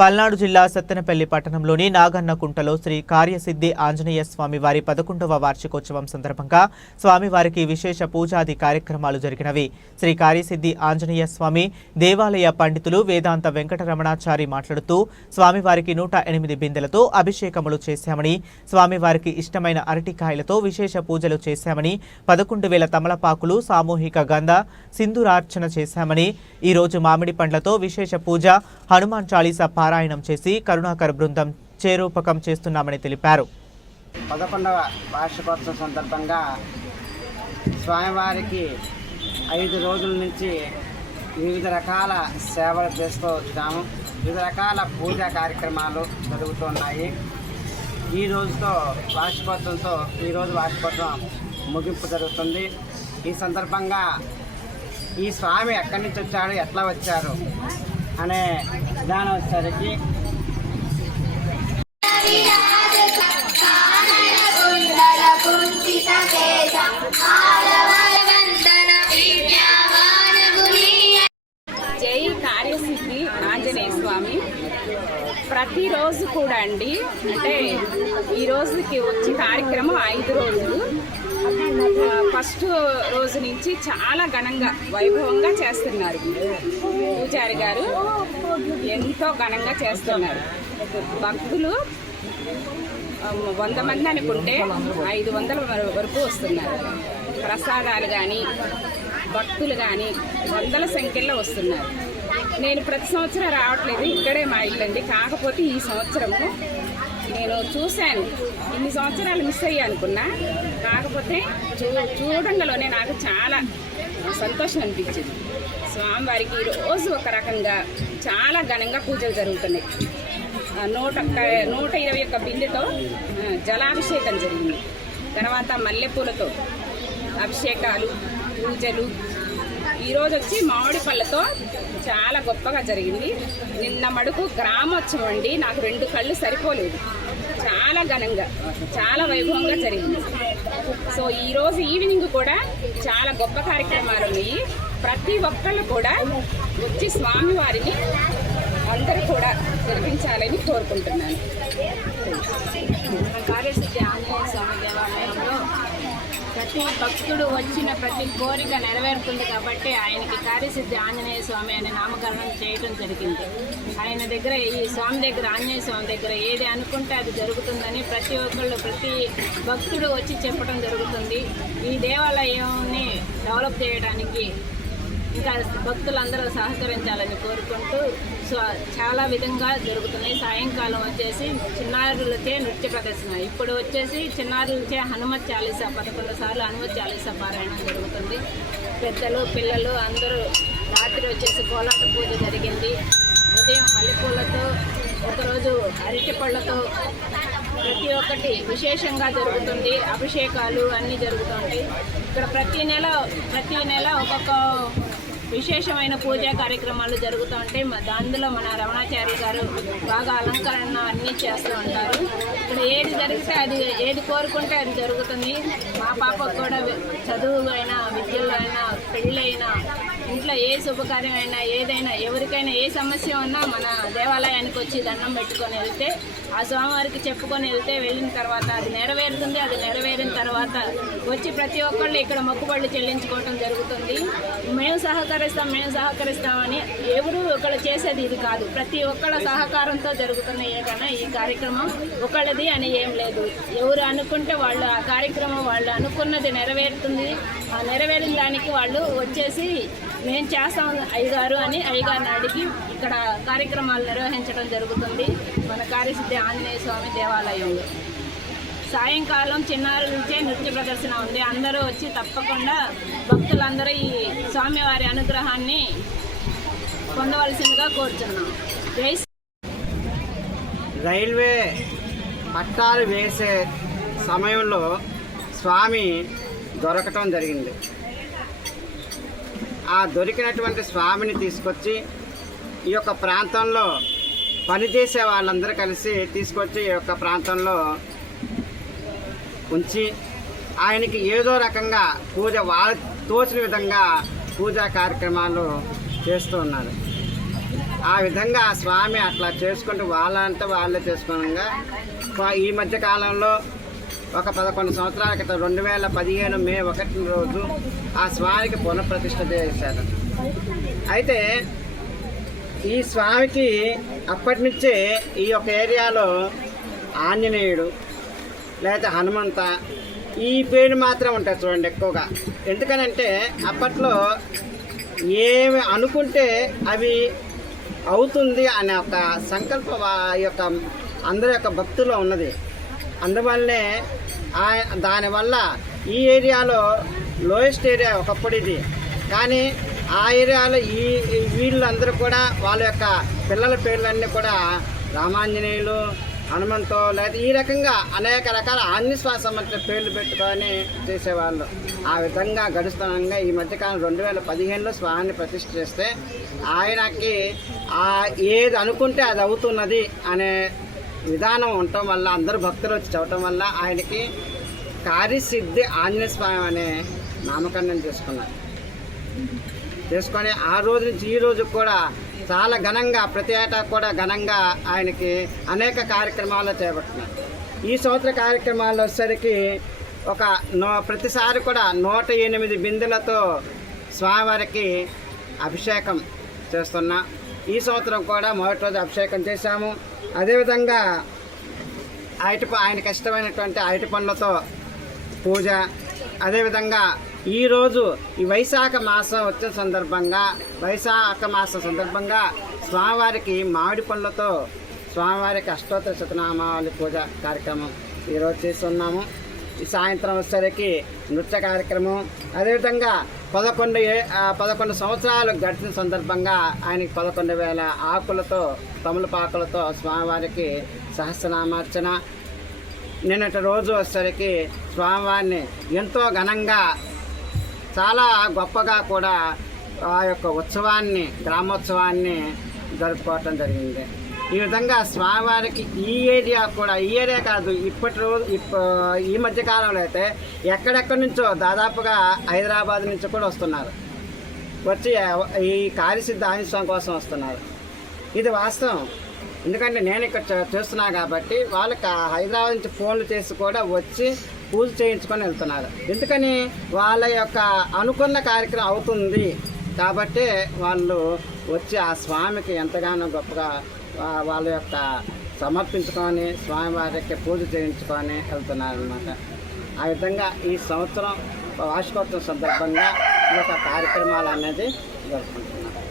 పల్నాడు జిల్లా సత్తెనపల్లి పట్టణంలోని నాగన్నకుంటలో శ్రీ కార్యసిద్ధి ఆంజనేయ స్వామి వారి 11వ వార్షికోత్సవం సందర్భంగా స్వామివారికి విశేష పూజాది కార్యక్రమాలు జరిగినవి. శ్రీ కార్యసిద్ధి ఆంజనేయ స్వామి దేవాలయ పండితులు వేదాంత వెంకటరమణాచారి మాట్లాడుతూ స్వామివారికి 108 బిందెలతో అభిషేకములు చేశామని, స్వామివారికి ఇష్టమైన అరటికాయలతో విశేష పూజలు చేశామని, 11,000 తమలపాకులు సామూహిక గంధ సింధూరార్చన చేశామని, ఈ రోజు మామిడి పండ్లతో విశేష పూజ, హనుమాన్ చాలీసా పారాయణం చేసి కరుణాకర్ బృందం చేరూపకం చేస్తున్నామని తెలిపారు. 11వ వార్షికోత్సవం సందర్భంగా స్వామివారికి 5 రోజుల నుంచి వివిధ రకాల సేవలు చేస్తూ వచ్చాము. వివిధ రకాల పూజా కార్యక్రమాలు జరుగుతున్నాయి. ఈ రోజుతో వార్షికోత్సవంతో ఈరోజు వార్షికోత్సవం ముగింపు జరుగుతుంది. ఈ సందర్భంగా ఈ స్వామి ఎక్కడి నుంచి వచ్చాడు, ఎట్లా వచ్చారు అనే విధానం వచ్చేసరికి జై కార్యసిద్ధి ఆంజనేయ స్వామి. ప్రతిరోజు కూడా అండి, అంటే ఈ రోజుకి వచ్చి కార్యక్రమం 5 రోజులు. ఫస్ట్ రోజు నుంచి చాలా ఘనంగా వైభవంగా చేస్తున్నారు. పూజారి గారు ఎంతో ఘనంగా చేస్తున్నారు. భక్తులు 100 మంది అనుకుంటే 500 వరకు వస్తున్నారు. ప్రసాదాలు కానీ భక్తులు కానీ వందల సంఖ్యలో వస్తున్నారు. నేను ప్రతి సంవత్సరం రావట్లేదు, ఇక్కడే మా ఇల్లండి. కాకపోతే ఈ సంవత్సరము నేను చూశాను. ఇన్ని సంవత్సరాలు మిస్ అయ్యా అనుకున్నా, కాకపోతే చూడంగానే నాకు చాలా సంతోషం అనిపించింది. స్వామివారికి ఈరోజు ఒక రకంగా చాలా ఘనంగా పూజలు జరుగుతున్నాయి. 121 బిందెతో జలాభిషేకం జరిగింది. తర్వాత మల్లెపూలతో అభిషేకాలు, పూజలు. ఈరోజు వచ్చి మామిడి పళ్ళతో చాలా గొప్పగా జరిగింది. నిన్న మడుకు గ్రామోత్సవం అండి, నాకు 2 కళ్ళు సరిపోలేదు. చాలా ఘనంగా చాలా వైభవంగా జరిగింది. సో ఈరోజు ఈవినింగ్ కూడా చాలా గొప్ప కార్యక్రమాలు ఉన్నాయి. ప్రతి ఒక్కళ్ళు కూడా వచ్చి స్వామివారిని అందరూ కూడా జరిపించాలని కోరుకుంటున్నాను. కార్యసిద్ధి ఆంజనేయ స్వామి దేవాలయంలో ప్రతి భక్తుడు వచ్చిన ప్రతి కోరిక నెరవేరుతుంది కాబట్టి ఆయనకి కార్యసిద్ధి ఆంజనేయ స్వామి అనే నామకరణం చేయడం జరిగింది. ఆయన దగ్గర, ఈ స్వామి దగ్గర, ఆంజనేయ స్వామి దగ్గర ఏది అనుకుంటే అది జరుగుతుందని ప్రతి ఒక్కళ్ళు, ప్రతి భక్తుడు వచ్చి చెప్పడం జరుగుతుంది. ఈ దేవాలయాన్ని డెవలప్ చేయడానికి ఇంకా భక్తులందరూ సహకరించాలని కోరుకుంటూ చాలా విధంగా జరుగుతున్నాయి. సాయంకాలం వచ్చేసి చిన్నారులచే నృత్య ప్రదర్శన, ఇప్పుడు వచ్చేసి చిన్నారులచే హనుమత్ చాలీసా 11 సార్లు హనుమత్ చాలీసా పారాయణం జరుగుతుంది. పెద్దలు పిల్లలు అందరూ. రాత్రి వచ్చేసి కోలాట పూజ జరిగింది. ఉదయం మల్లెపూలతో, ఒకరోజు అరటి పళ్ళతో ప్రతి ఒక్కటి విశేషంగా జరుగుతుంది. అభిషేకాలు అన్నీ జరుగుతుంటాయి ఇక్కడ. ప్రతి నెల ఒక్కొక్క విశేషమైన పూజా కార్యక్రమాలు జరుగుతూ ఉంటాయి. అందులో మన రమణాచారి గారు బాగా అలంకరణ అన్నీ చేస్తూ ఉంటారు. ఇక్కడ ఏది జరిగితే అది, ఏది కోరుకుంటే అది జరుగుతుంది. మా పాపకు కూడా చదువు అయినా, విద్యలో అయినా, పెళ్ళైనా, ఇంట్లో ఏ శుభకార్యమైనా, ఏదైనా, ఎవరికైనా ఏ సమస్య ఉన్నా మన దేవాలయానికి వచ్చి దండం పెట్టుకొని వెళ్తే, ఆ స్వామివారికి చెప్పుకొని వెళ్తే, వెళ్ళిన తర్వాత అది నెరవేరుతుంది. అది నెరవేరిన తర్వాత వచ్చి ప్రతి ఒక్కళ్ళు ఇక్కడ మొక్కుబళ్ళు చెల్లించుకోవటం జరుగుతుంది. మేము సహకరిస్తామని ఎవరు ఒకళ్ళు చేసేది ఇది కాదు. ప్రతి ఒక్కళ్ళ సహకారంతో జరుగుతున్న ఏదైనా ఈ కార్యక్రమం ఒకళ్ళది అని ఏం లేదు. ఎవరు అనుకుంటే వాళ్ళు ఆ కార్యక్రమం, వాళ్ళు అనుకున్నది నెరవేరుతుంది. ఆ నెరవేరిన దానికి వాళ్ళు వచ్చేసి మేము చేస్తాం అయ్యగారు అని అయ్యగారిని అడిగి ఇక్కడ కార్యక్రమాలు నిర్వహించడం జరుగుతుంది మన కార్యసిద్ధి ఆంజనేయ స్వామి దేవాలయంలో. సాయంకాలం చిన్నారులచే నృత్య ప్రదర్శన ఉంది. అందరూ వచ్చి తప్పకుండా భక్తులందరూ ఈ స్వామివారి అనుగ్రహాన్ని పొందవలసిందిగా కోరుతున్నాం. రైల్వే పట్టాలు వేసే సమయంలో స్వామి దొరకటం జరిగింది. ఆ దొరికినటువంటి స్వామిని తీసుకొచ్చి ఈ యొక్క ప్రాంతంలో పనిచేసే వాళ్ళందరూ కలిసి తీసుకొచ్చి ఈ యొక్క ప్రాంతంలో ఉంచి ఆయనకి ఏదో రకంగా పూజ, వాళ్ళ తోచిన విధంగా పూజా కార్యక్రమాలు చేస్తూ ఉన్నారు. ఆ విధంగా స్వామి అట్లా చేసుకుంటూ వాళ్ళంతా వాళ్ళే చేసుకోగా ఈ మధ్య కాలంలో ఒక 11 సంవత్సరాల క్రితం 2015 మే 1 రోజు ఆ స్వామికి పునఃప్రతిష్ఠ చేశారు. అయితే ఈ స్వామికి అప్పటి నుంచే ఈ యొక్క ఏరియాలో ఆంజనేయుడు లేదా హనుమంత ఈ పేరు మాత్రం ఉంటాయి చూడండి ఎక్కువగా. ఎందుకనంటే అప్పట్లో ఏమి అనుకుంటే అవి అవుతుంది అనే ఒక సంకల్పం యొక్క అందరి యొక్క భక్తుల్లో ఉన్నది. అందువల్లనే దానివల్ల ఈ ఏరియాలో లోయెస్ట్ ఏరియా ఒకప్పుడు ఇది. కానీ ఆ ఏరియాలో వీళ్ళందరూ కూడా వాళ్ళ యొక్క పిల్లల పేర్లన్నీ కూడా రామాంజనేయులు, హనుమంతో లేదా ఈ రకంగా అనేక రకాల ఆంజనేయ సంబంధించిన పేర్లు పెట్టుకొని చేసేవాళ్ళు. ఆ విధంగా గడుస్తుండగా ఈ మధ్యకాలం 2015లో స్వామిని ప్రతిష్ఠ చేస్తే ఆయనకి ఏది అనుకుంటే అది అవుతున్నది అనే విధానం ఉండటం వల్ల అందరూ భక్తులు వచ్చి చదవటం వల్ల ఆయనకి కార్యసిద్ధి ఆంజనేయ స్వామి అనే నామకరణం చేసుకొని ఆ రోజు నుంచి ఈ రోజు కూడా చాలా ఘనంగా ప్రతి ఏటా కూడా ఘనంగా ఆయనకి అనేక కార్యక్రమాలు చేపడుతున్నారు. ఈ సంవత్సర కార్యక్రమాల్లో వచ్చేసరికి ప్రతిసారి కూడా 108 బిందెలతో స్వామివారికి అభిషేకం చేస్తున్నా. ఈ సంవత్సరం కూడా మొదటి రోజు అభిషేకం చేశాము. అదేవిధంగా ఆయనకి ఇష్టమైనటువంటి అరటి పండ్లతో పూజ. అదేవిధంగా ఈరోజు ఈ వైశాఖ మాసం వచ్చిన సందర్భంగా స్వామివారికి మామిడి పండ్లతో స్వామివారికి అష్టోత్తర శతనామావళి పూజ కార్యక్రమం ఈరోజు చేస్తున్నాము. ఈ సాయంత్రం వచ్చేసరికి నృత్య కార్యక్రమం. అదేవిధంగా 11 సంవత్సరాలు గడిచిన సందర్భంగా ఆయనకి 11,000 ఆకులతో తమలపాకులతో స్వామివారికి సహస్రనామార్చన. నిన్నటి రోజు వచ్చేసరికి స్వామివారిని ఎంతో ఘనంగా చాలా గొప్పగా కూడా ఆ యొక్క గ్రామోత్సవాన్ని జరుపుకోవటం జరిగింది. ఈ విధంగా స్వామివారికి ఈ ఏరియా కాదు ఈ మధ్యకాలంలో అయితే ఎక్కడెక్కడి నుంచో దాదాపుగా హైదరాబాద్ నుంచి కూడా వస్తున్నారు. వచ్చి ఈ కార్యసిద్ధ ఆంజనేయ స్వామి కోసం వస్తున్నారు. ఇది వాస్తవం. ఎందుకంటే నేను ఇక్కడ చేస్తున్నా కాబట్టి వాళ్ళకి హైదరాబాద్ నుంచి ఫోన్లు చేసి కూడా వచ్చి పూజ చేయించుకొని వెళ్తున్నారు. ఎందుకని వాళ్ళ యొక్క అనుకున్న కార్యక్రమం అవుతుంది కాబట్టి వాళ్ళు వచ్చి ఆ స్వామికి ఎంతగానో గొప్పగా వాళ్ళ యొక్క సమర్పించుకొని స్వామివారికి పూజ చేయించుకొని వెళ్తున్నారు అన్నమాట. ఆ విధంగా ఈ సంవత్సరం వార్షికోత్సవం సందర్భంగా ఈ యొక్క కార్యక్రమాలు అనేది జరుపుకుంటున్నారు.